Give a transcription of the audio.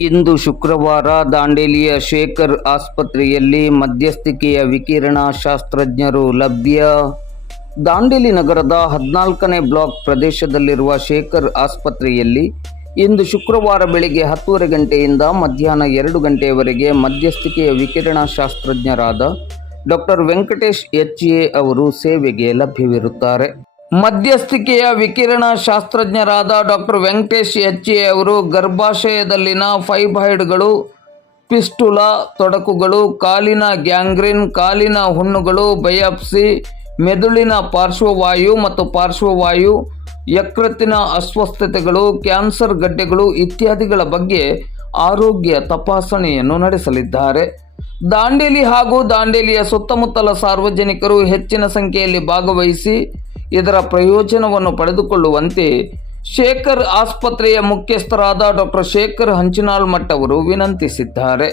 ಇಂದು ಶುಕ್ರವಾರ ದಾಂಡೇಲಿಯ ಶೇಖರ್ ಆಸ್ಪತ್ರೆಯಲ್ಲಿ ಮಧ್ಯಸ್ಥಿಕೆಯ ವಿಕಿರಣ ಶಾಸ್ತ್ರಜ್ಞರು ಲಭ್ಯ ದಾಂಡೇಲಿ ನಗರದ ಹದಿನಾಲ್ಕನೇ ಬ್ಲಾಕ್ ಪ್ರದೇಶದಲ್ಲಿರುವ ಶೇಖರ್ ಆಸ್ಪತ್ರೆಯಲ್ಲಿ ಇಂದು ಶುಕ್ರವಾರ ಬೆಳಿಗ್ಗೆ ಹತ್ತೂವರೆ ಗಂಟೆಯಿಂದ ಮಧ್ಯಾಹ್ನ ಎರಡು ಗಂಟೆಯವರೆಗೆ ಮಧ್ಯಸ್ಥಿಕೆಯ ವಿಕಿರಣ ಶಾಸ್ತ್ರಜ್ಞರಾದ ಡಾಕ್ಟರ್ ವೆಂಕಟೇಶ್ ಎಚ್ ಎ ಅವರು ಸೇವೆಗೆ ಲಭ್ಯವಿರುತ್ತಾರೆ. ಮಧ್ಯಸ್ಥಿಕೆಯ ವಿಕಿರಣ ಶಾಸ್ತ್ರಜ್ಞರಾದ ಡಾಕ್ಟರ್ ವೆಂಕಟೇಶ್ ಎಚ್ ಎ ಅವರು ಗರ್ಭಾಶಯದಲ್ಲಿನ ಫೈಬಾಯ್ಡ್ಗಳು, ಪಿಸ್ಟುಲಾ ತೊಡಕುಗಳು, ಕಾಲಿನ ಗ್ಯಾಂಗ್ರಿನ್, ಕಾಲಿನ ಹುಣ್ಣುಗಳು, ಬಯಾಪ್ಸಿ, ಮೆದುಳಿನ ಪಾರ್ಶ್ವವಾಯು ಮತ್ತು ಪಾರ್ಶ್ವವಾಯು, ಯಕೃತ್ತಿನ ಅಸ್ವಸ್ಥತೆಗಳು, ಕ್ಯಾನ್ಸರ್ ಗಡ್ಡೆಗಳು ಇತ್ಯಾದಿಗಳ ಬಗ್ಗೆ ಆರೋಗ್ಯ ತಪಾಸಣೆಯನ್ನು ನಡೆಸಲಿದ್ದಾರೆ. ದಾಂಡೇಲಿ ಹಾಗೂ ದಾಂಡೇಲಿಯ ಸುತ್ತಮುತ್ತಲ ಸಾರ್ವಜನಿಕರು ಹೆಚ್ಚಿನ ಸಂಖ್ಯೆಯಲ್ಲಿ ಭಾಗವಹಿಸಿ ಇದರ ಪ್ರಯೋಜನವನ್ನು ಪಡೆದುಕೊಳ್ಳುವಂತೆ ಶೇಖರ್ ಆಸ್ಪತ್ರೆಯ ಮುಖ್ಯಸ್ಥರಾದ ಡಾಕ್ಟರ್ ಶೇಖರ್ ಹಂಚಿನಾಲ್ಮಠ್ ಅವರು ವಿನಂತಿಸಿದ್ದಾರೆ.